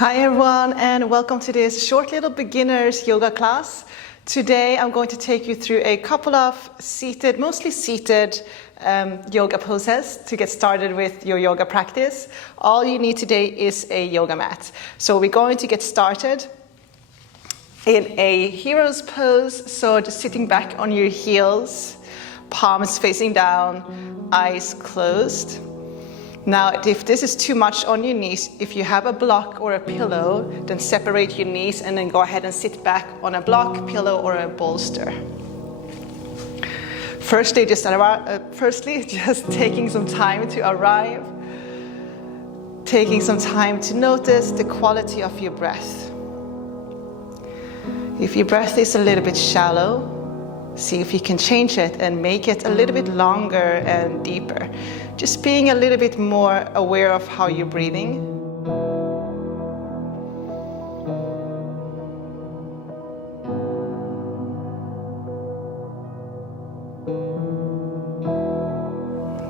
Hi everyone, and welcome to this short little beginners yoga class. Today I'm going to take you through a couple of mostly seated yoga poses to get started with your yoga practice. All you need today is a yoga mat. So we're going to get started in a hero's pose. So just sitting back on your heels, palms facing down, eyes closed. Now, if this is too much on your knees, if you have a block or a pillow, then separate your knees and then go ahead and sit back on a block, pillow, or a bolster. Firstly, just taking some time to arrive, taking some time to notice the quality of your breath. If your breath is a little bit shallow, see if you can change it and make it a little bit longer and deeper. Just being a little bit more aware of how you're breathing.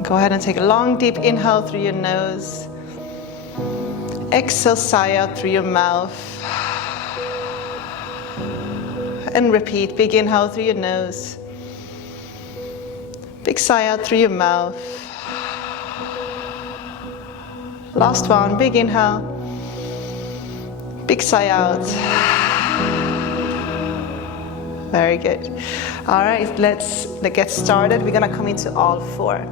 Go ahead and take a long, deep inhale through your nose. Exhale, sigh out through your mouth. And repeat, big inhale through your nose. Big sigh out through your mouth. Last one, big inhale. Big sigh out. Very good. All right, let's get started. We're gonna come into all four.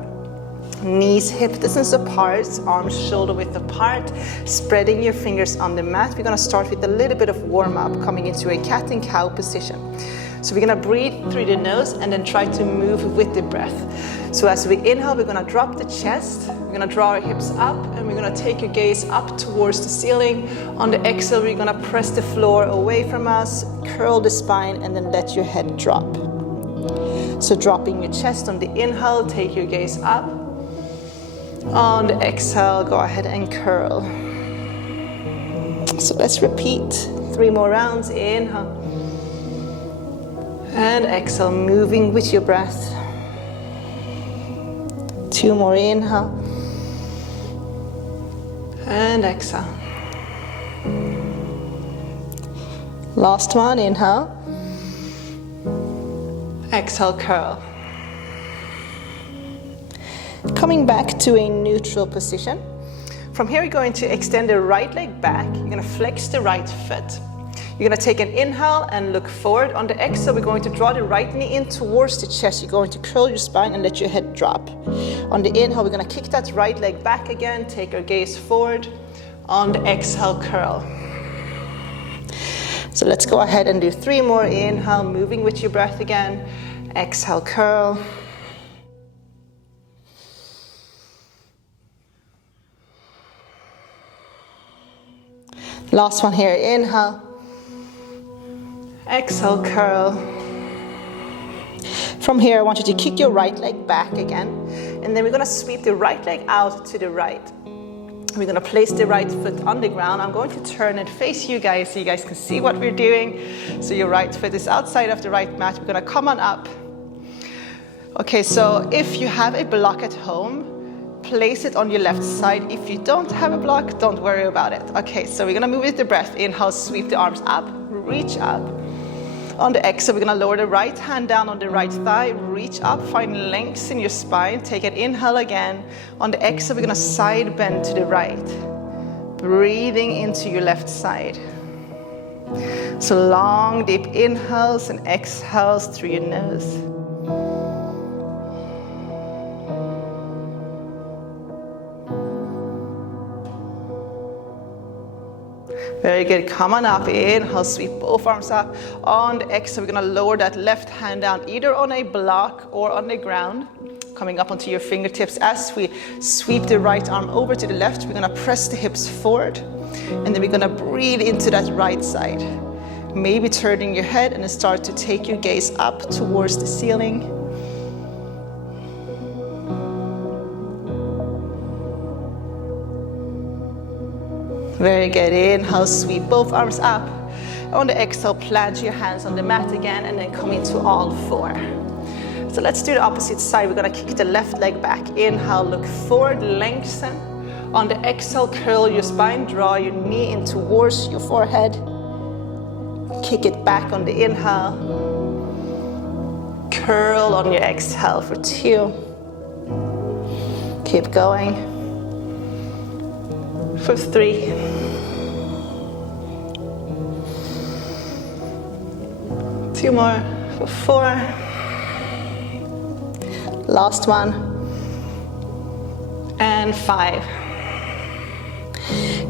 Knees hip distance apart, arms shoulder width apart, spreading your fingers on the mat. We're gonna start with a little bit of warm up, coming into a cat and cow position. So we're gonna breathe through the nose and then try to move with the breath. So as we inhale, we're gonna drop the chest, we're gonna draw our hips up, and we're gonna take your gaze up towards the ceiling. On the exhale, we're gonna press the floor away from us, curl the spine, and then let your head drop. So dropping your chest on the inhale, take your gaze up. On the exhale, go ahead and curl. So let's repeat 3 more rounds. Inhale and exhale, moving with your breath. 2 more, inhale and exhale. Last one, inhale, exhale, curl. Coming back to a neutral position. From here, you're going to extend the right leg back. You're going to flex the right foot. You're going to take an inhale and look forward. On the exhale, we're going to draw the right knee in towards the chest. You're going to curl your spine and let your head drop. On the inhale, we're going to kick that right leg back again. Take our gaze forward. On the exhale, curl. So let's go ahead and do 3 more. Inhale, moving with your breath again. Exhale, curl. Last one here, inhale, exhale, curl. From here, I want you to kick your right leg back again, and then we're gonna sweep the right leg out to the right. We're gonna place the right foot on the ground. I'm going to turn and face you guys so you guys can see what we're doing. So your right foot is outside of the right mat. We're gonna come on up. Okay, so if you have a block at home, place it on your left side. If you don't have a block, don't worry about it. Okay, so we're gonna move with the breath. Inhale, sweep the arms up, reach up. On the exhale, we're gonna lower the right hand down on the right thigh, reach up, find length in your spine. Take an inhale again. On the exhale, we're gonna side bend to the right, breathing into your left side. So long, deep inhales and exhales through your nose. Very good, come on up, inhale, sweep both arms up. On the exhale, we're gonna lower that left hand down, either on a block or on the ground. Coming up onto your fingertips. As we sweep the right arm over to the left, we're gonna press the hips forward, and then we're gonna breathe into that right side. Maybe turning your head and then start to take your gaze up towards the ceiling. Very good, inhale, sweep both arms up. On the exhale, plant your hands on the mat again and then come into all 4. So let's do the opposite side. We're gonna kick the left leg back. Inhale, look forward, lengthen. On the exhale, curl your spine, draw your knee in towards your forehead. Kick it back on the inhale. Curl on your exhale for 2. Keep going. For 3. 2 more. For 4. Last one. And 5.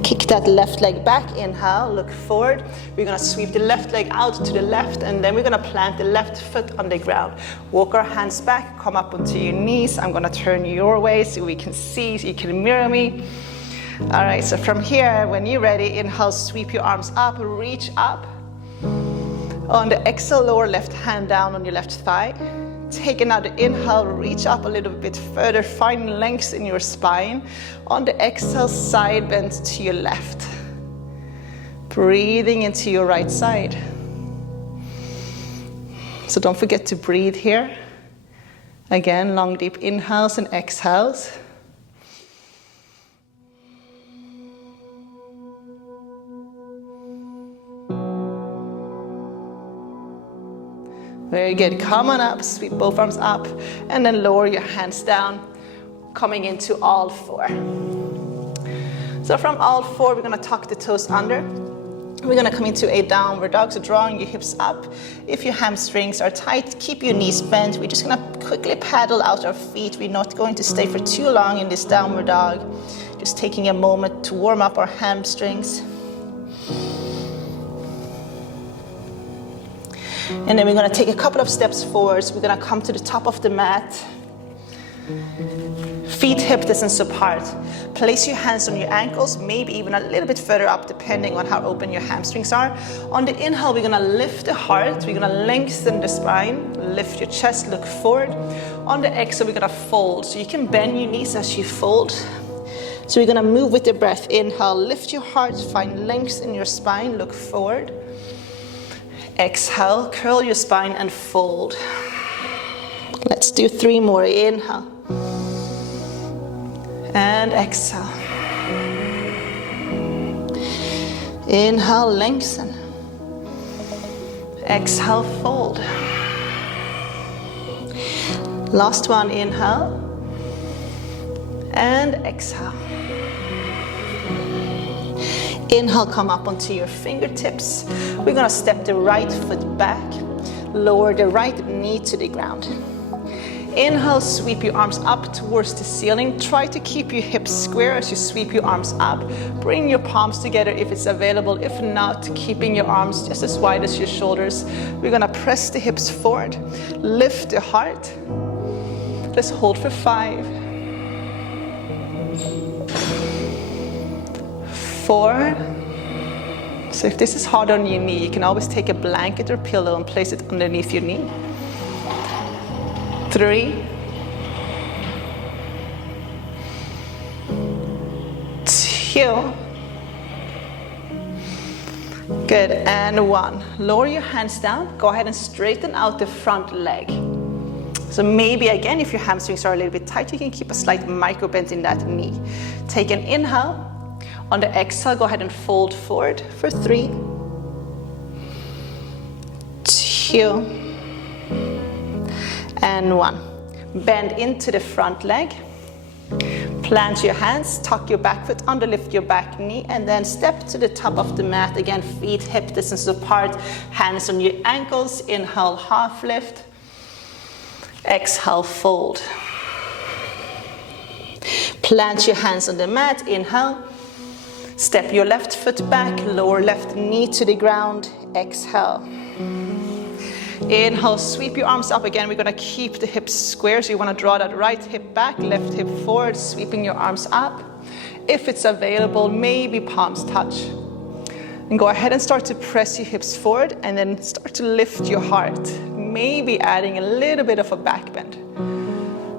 Kick that left leg back, inhale, look forward. We're gonna sweep the left leg out to the left, and then we're gonna plant the left foot on the ground. Walk our hands back, come up onto your knees. I'm gonna turn your way so we can see, so you can mirror me. All right, so from here, when you're ready, inhale, sweep your arms up, reach up. On the exhale, lower left hand down on your left thigh. Take another inhale, reach up a little bit further, find length in your spine. On the exhale, side bend to your left. Breathing into your right side. So don't forget to breathe here. Again, long deep inhales and exhales. Very good. Come on up, sweep both arms up, and then lower your hands down, coming into all 4. So from all 4, we're gonna tuck the toes under. We're gonna come into a downward dog, so drawing your hips up. If your hamstrings are tight, keep your knees bent. We're just gonna quickly paddle out our feet. We're not going to stay for too long in this downward dog. Just taking a moment to warm up our hamstrings. And then we're gonna take a couple of steps forwards. We're gonna come to the top of the mat. Feet hip distance apart. Place your hands on your ankles, maybe even a little bit further up depending on how open your hamstrings are. On the inhale, we're gonna lift the heart. We're gonna lengthen the spine. Lift your chest, look forward. On the exhale, we're gonna fold. So you can bend your knees as you fold. So we're gonna move with the breath. Inhale, lift your heart, find length in your spine, look forward. Exhale, curl your spine and fold. Let's do 3 more. Inhale. And exhale. Inhale, lengthen. Exhale, fold. Last one, inhale. And exhale. Inhale, come up onto your fingertips. We're gonna step the right foot back, lower the right knee to the ground. Inhale, sweep your arms up towards the ceiling. Try to keep your hips square as you sweep your arms up. Bring your palms together if it's available. If not, keeping your arms just as wide as your shoulders. We're gonna press the hips forward, lift the heart. Let's hold for 5. 4. So if this is hard on your knee, you can always take a blanket or pillow and place it underneath your knee. 3. 2. Good, and 1. Lower your hands down. Go ahead and straighten out the front leg. So maybe again, if your hamstrings are a little bit tight, you can keep a slight micro bend in that knee. Take an inhale. On the exhale, go ahead and fold forward for 3, 2, and 1. Bend into the front leg. Plant your hands, tuck your back foot under, lift your back knee, and then step to the top of the mat. Again, feet hip distance apart, hands on your ankles. Inhale, half lift. Exhale, fold. Plant your hands on the mat. Inhale. Step your left foot back, lower left knee to the ground. Exhale. Inhale, sweep your arms up again. We're gonna keep the hips square, so you wanna draw that right hip back, left hip forward, sweeping your arms up. If it's available, maybe palms touch. And go ahead and start to press your hips forward, and then start to lift your heart. Maybe adding a little bit of a back bend.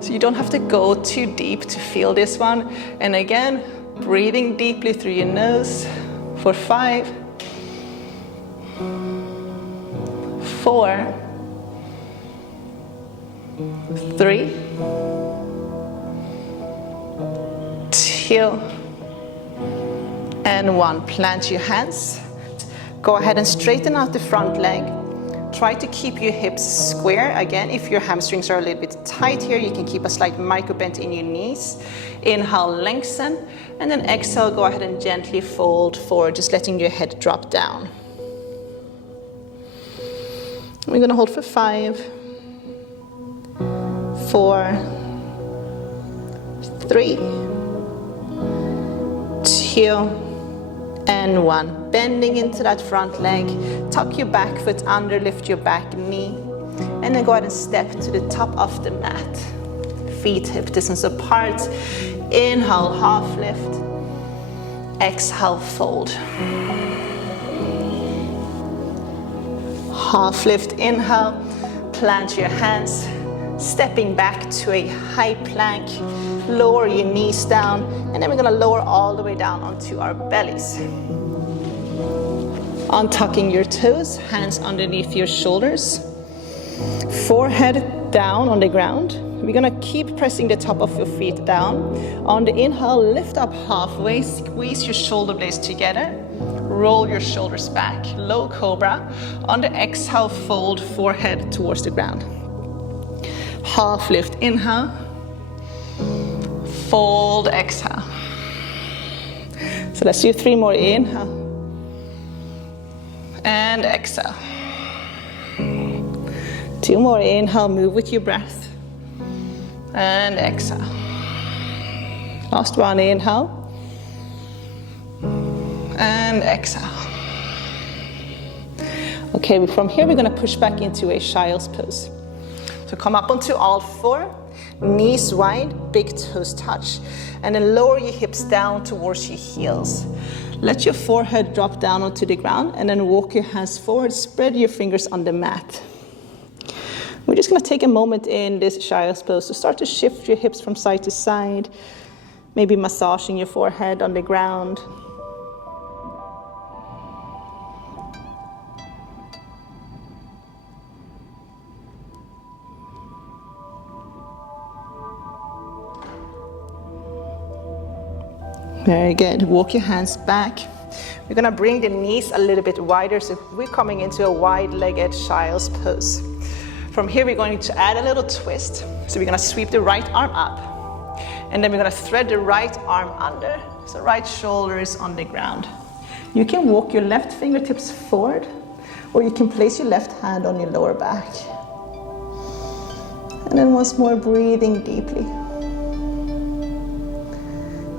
So you don't have to go too deep to feel this one. And again, breathing deeply through your nose for 5, 4, 3, 2, and 1. Plant your hands. Go ahead and straighten out the front leg. Try to keep your hips square. Again, if your hamstrings are a little bit tight here, you can keep a slight micro bend in your knees. Inhale, lengthen, and then exhale, go ahead and gently fold forward, just letting your head drop down. We're gonna hold for 5, 4, 3, 2, and 1. Bending into that front leg. Tuck your back foot under, lift your back knee, and then go ahead and step to the top of the mat. Feet hip distance apart. Inhale, half lift. Exhale, fold. Half lift, inhale. Plant your hands. Stepping back to a high plank. Lower your knees down, and then we're gonna lower all the way down onto our bellies. Untucking your toes, hands underneath your shoulders. Forehead down on the ground. We're gonna keep pressing the top of your feet down. On the inhale, lift up halfway, squeeze your shoulder blades together. Roll your shoulders back, low cobra. On the exhale, fold forehead towards the ground. Half lift, inhale. Fold, exhale. So let's do 3 more. Inhale. And exhale. 2 more. Inhale, move with your breath. And exhale. Last one. Inhale. And exhale. Okay, from here we're going to push back into a child's pose. So come up onto all 4. Knees wide, big toes touch, and then lower your hips down towards your heels. Let your forehead drop down onto the ground, and then walk your hands forward, spread your fingers on the mat. We're just gonna take a moment in this child's pose to start to shift your hips from side to side, maybe massaging your forehead on the ground. Very good. Walk your hands back. We're gonna bring the knees a little bit wider, so we're coming into a wide-legged child's pose. From here, we're going to add a little twist. So we're gonna sweep the right arm up, and then we're gonna thread the right arm under, so right shoulder is on the ground. You can walk your left fingertips forward, or you can place your left hand on your lower back. And then once more, breathing deeply.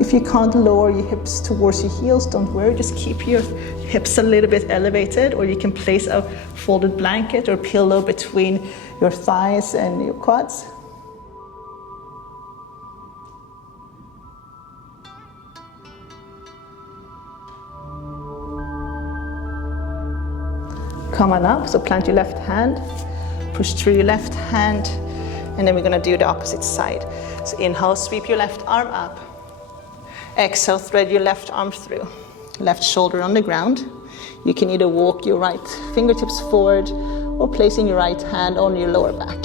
If you can't lower your hips towards your heels, don't worry, just keep your hips a little bit elevated, or you can place a folded blanket or pillow between your thighs and your quads. Come on up, so plant your left hand, push through your left hand, and then we're gonna do the opposite side. So inhale, sweep your left arm up. Exhale, thread your left arm through. Left shoulder on the ground. You can either walk your right fingertips forward or placing your right hand on your lower back.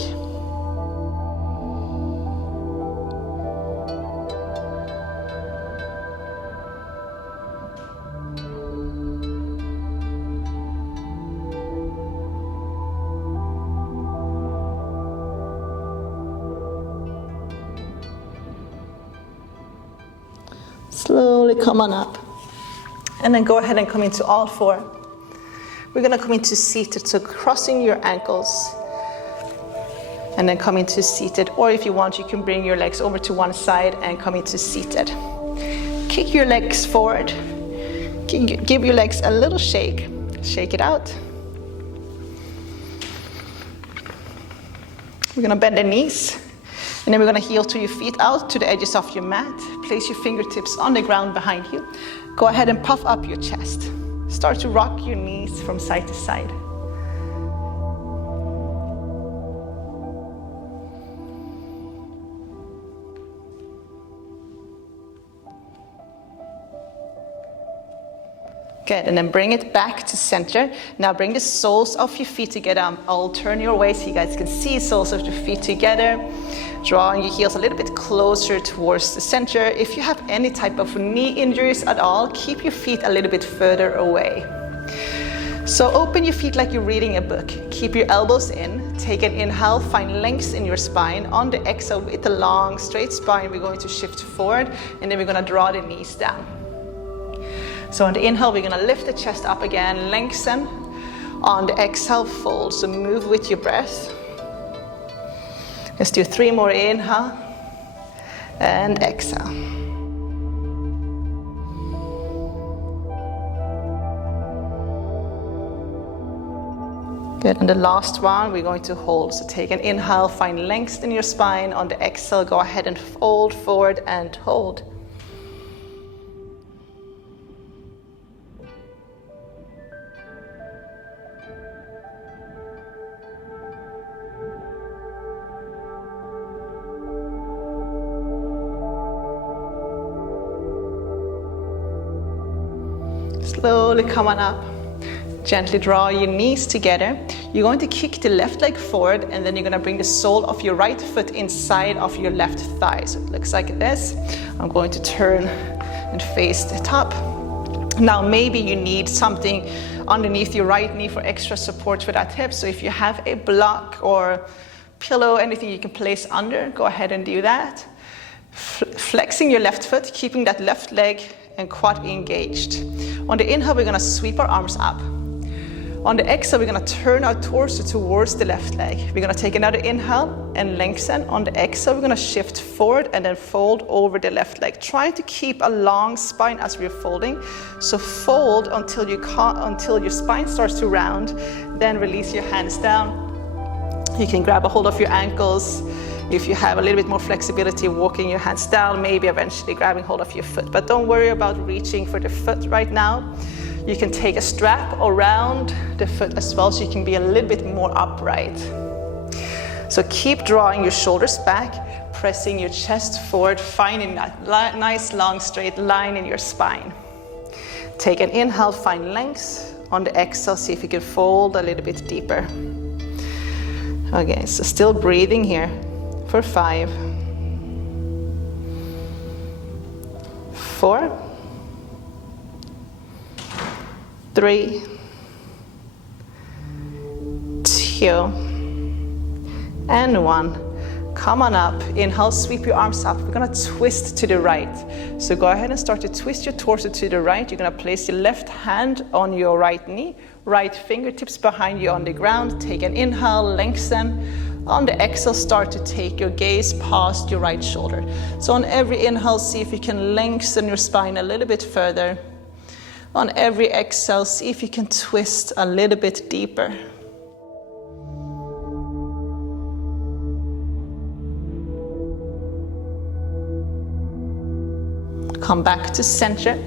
Slowly come on up, and then go ahead and come into all 4. We're gonna come into seated, so crossing your ankles, and then come into seated, or if you want, you can bring your legs over to one side and come into seated. Kick your legs forward, give your legs a little shake, shake it out. We're gonna bend the knees, and then we're gonna heel to your feet out to the edges of your mat. Place your fingertips on the ground behind you. Go ahead and puff up your chest. Start to rock your knees from side to side. Good, and then bring it back to center. Now bring the soles of your feet together. I'll turn your way so you guys can see soles of your feet together. Drawing your heels a little bit closer towards the center. If you have any type of knee injuries at all, keep your feet a little bit further away. So open your feet like you're reading a book. Keep your elbows in. Take an inhale, find length in your spine. On the exhale, with the long, straight spine, we're going to shift forward, and then we're going to draw the knees down. So on the inhale, we're going to lift the chest up again, lengthen. On the exhale, fold. So move with your breath. Let's do 3 more. Inhale and exhale. Good, and the last one we're going to hold. So take an inhale, find length in your spine. On the exhale, go ahead and fold forward and hold. Slowly come on up. Gently draw your knees together. You're going to kick the left leg forward, and then you're going to bring the sole of your right foot inside of your left thigh. So it looks like this. I'm going to turn and face the top. Now maybe you need something underneath your right knee for extra support for that hip. So if you have a block or pillow, anything you can place under, go ahead and do that. Flexing your left foot, keeping that left leg and quad engaged. On the inhale, we're going to sweep our arms up. On the exhale, we're going to turn our torso towards the left leg. We're going to take another inhale and lengthen. On the exhale, we're going to shift forward and then fold over the left leg. Try to keep a long spine as we're folding. So fold until your spine starts to round. Then release your hands down. You can grab a hold of your ankles. If you have a little bit more flexibility, walking your hands down, maybe eventually grabbing hold of your foot. But don't worry about reaching for the foot right now. You can take a strap around the foot as well, so you can be a little bit more upright. So keep drawing your shoulders back, pressing your chest forward, finding that nice long straight line in your spine. Take an inhale, find length. On the exhale, see if you can fold a little bit deeper. Okay, so still breathing here for 5, 4, 3, 2, and 1. Come on up. Inhale, sweep your arms up. We're going to twist to the right. So go ahead and start to twist your torso to the right. You're going to place your left hand on your right knee, right fingertips behind you on the ground. Take an inhale, lengthen. On the exhale, start to take your gaze past your right shoulder. So on every inhale, see if you can lengthen your spine a little bit further. On every exhale, see if you can twist a little bit deeper. Come back to center.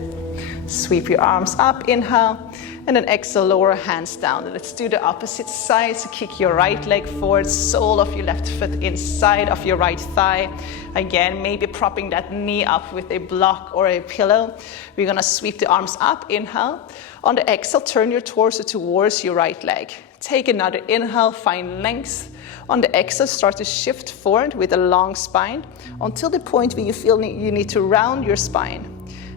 Sweep your arms up, inhale, and then exhale, lower hands down. Let's do the opposite side. So kick your right leg forward, sole of your left foot inside of your right thigh. Again, maybe propping that knee up with a block or a pillow. We're gonna sweep the arms up, inhale. On the exhale, turn your torso towards your right leg. Take another inhale, find length. On the exhale, start to shift forward with a long spine until the point where you feel you need to round your spine.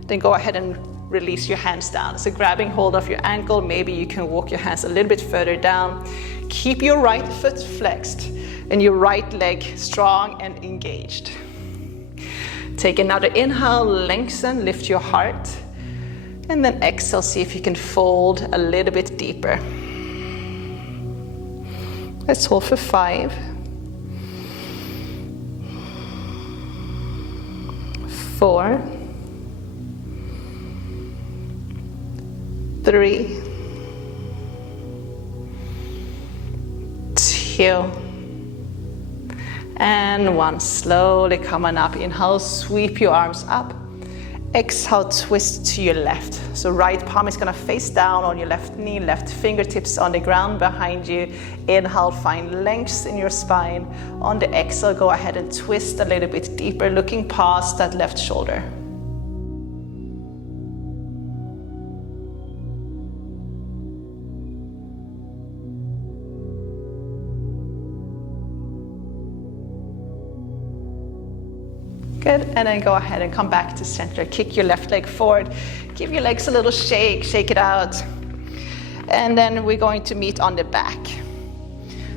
Then go ahead and release your hands down. So grabbing hold of your ankle, maybe you can walk your hands a little bit further down. Keep your right foot flexed and your right leg strong and engaged. Take another inhale, lengthen, lift your heart. And then exhale, see if you can fold a little bit deeper. Let's hold for 5, 4, 3, 2, and 1. Slowly come on up. Inhale, sweep your arms up. Exhale, twist to your left. So right palm is gonna face down on your left knee, left fingertips on the ground behind you. Inhale, find length in your spine. On the exhale, go ahead and twist a little bit deeper, looking past that left shoulder. Good, and then go ahead and come back to center. Kick your left leg forward. Give your legs a little shake, shake it out. And then we're going to meet on the back.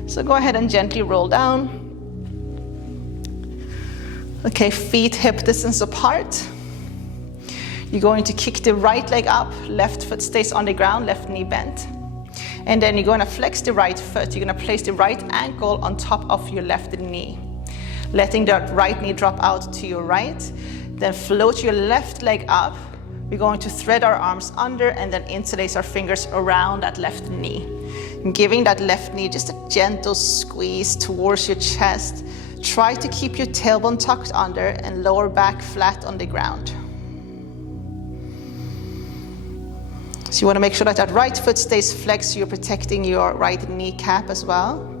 So go ahead and gently roll down. Okay, feet hip distance apart. You're going to kick the right leg up, left foot stays on the ground, left knee bent. And then you're going to flex the right foot. You're going to place the right ankle on top of your left knee, letting that right knee drop out to your right. Then float your left leg up. We're going to thread our arms under and then interlace our fingers around that left knee. And giving that left knee just a gentle squeeze towards your chest. Try to keep your tailbone tucked under and lower back flat on the ground. So you want to make sure that that right foot stays flexed so you're protecting your right kneecap as well.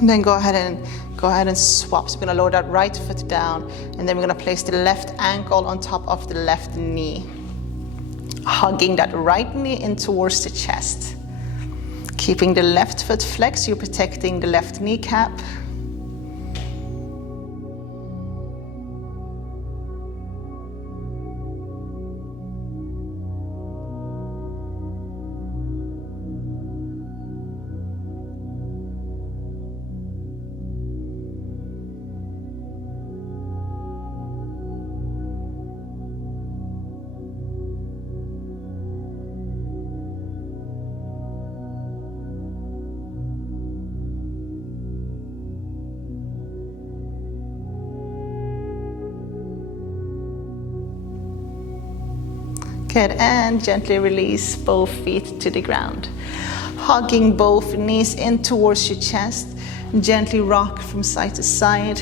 And then go ahead and swap. So we're going to lower that right foot down, and then we're going to place the left ankle on top of the left knee, hugging that right knee in towards the chest. Keeping the left foot flexed, you're protecting the left kneecap. Good, and gently release both feet to the ground. Hugging both knees in towards your chest. Gently rock from side to side.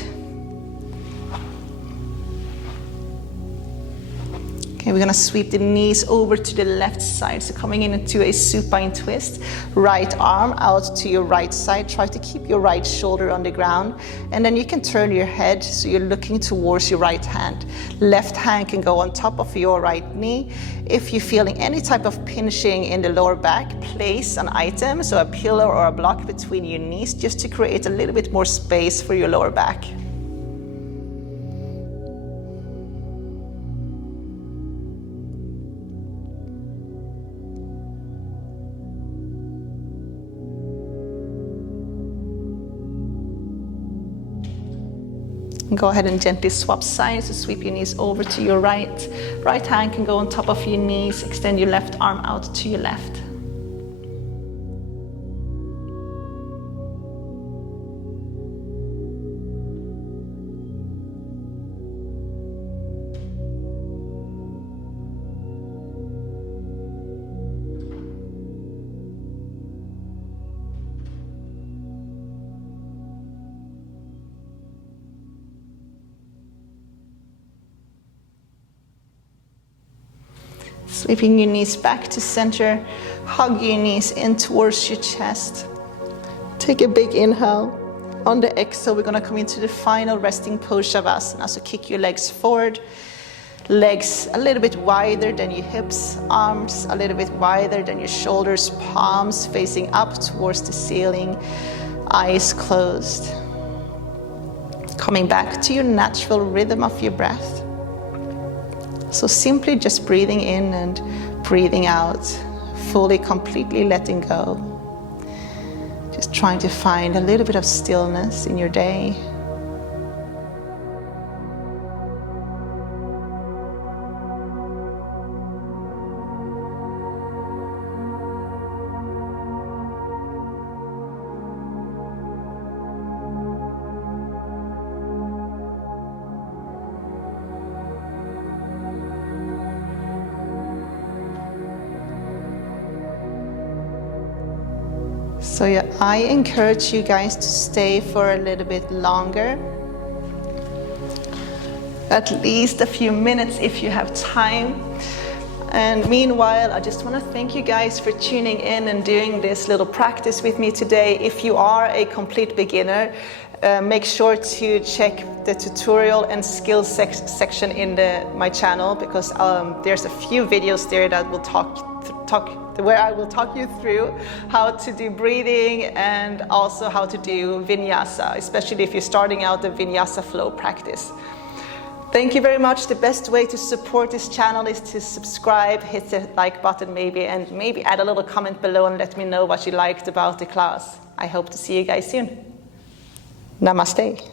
Okay, we're gonna sweep the knees over to the left side. So coming into a supine twist. Right arm out to your right side. Try to keep your right shoulder on the ground. And then you can turn your head so you're looking towards your right hand. Left hand can go on top of your right knee. If you're feeling any type of pinching in the lower back, place an item, so a pillow or a block between your knees, just to create a little bit more space for your lower back. Go ahead and gently swap sides, so sweep your knees over to your right. Right hand can go on top of your knees. Extend your left arm out to your left. Sweeping your knees back to center, hug your knees in towards your chest. Take a big inhale. On the exhale, we're gonna come into the final resting pose, Shavasana. So kick your legs forward, legs a little bit wider than your hips, arms a little bit wider than your shoulders, palms facing up towards the ceiling, eyes closed. Coming back to your natural rhythm of your breath. So simply just breathing in and breathing out, fully, completely letting go. Just trying to find a little bit of stillness in your day. So yeah, I encourage you guys to stay for a little bit longer. at least a few minutes if you have time. And meanwhile, I just want to thank you guys for tuning in and doing this little practice with me today. If you are a complete beginner, make sure to check the tutorial and skills section in my channel, because there's a few videos there that will where I will talk you through how to do breathing and also how to do vinyasa, especially if you're starting out the vinyasa flow practice. Thank you very much. The best way to support this channel is to subscribe, hit the like button maybe, and maybe add a little comment below and let me know what you liked about the class. I hope to see you guys soon. Namaste.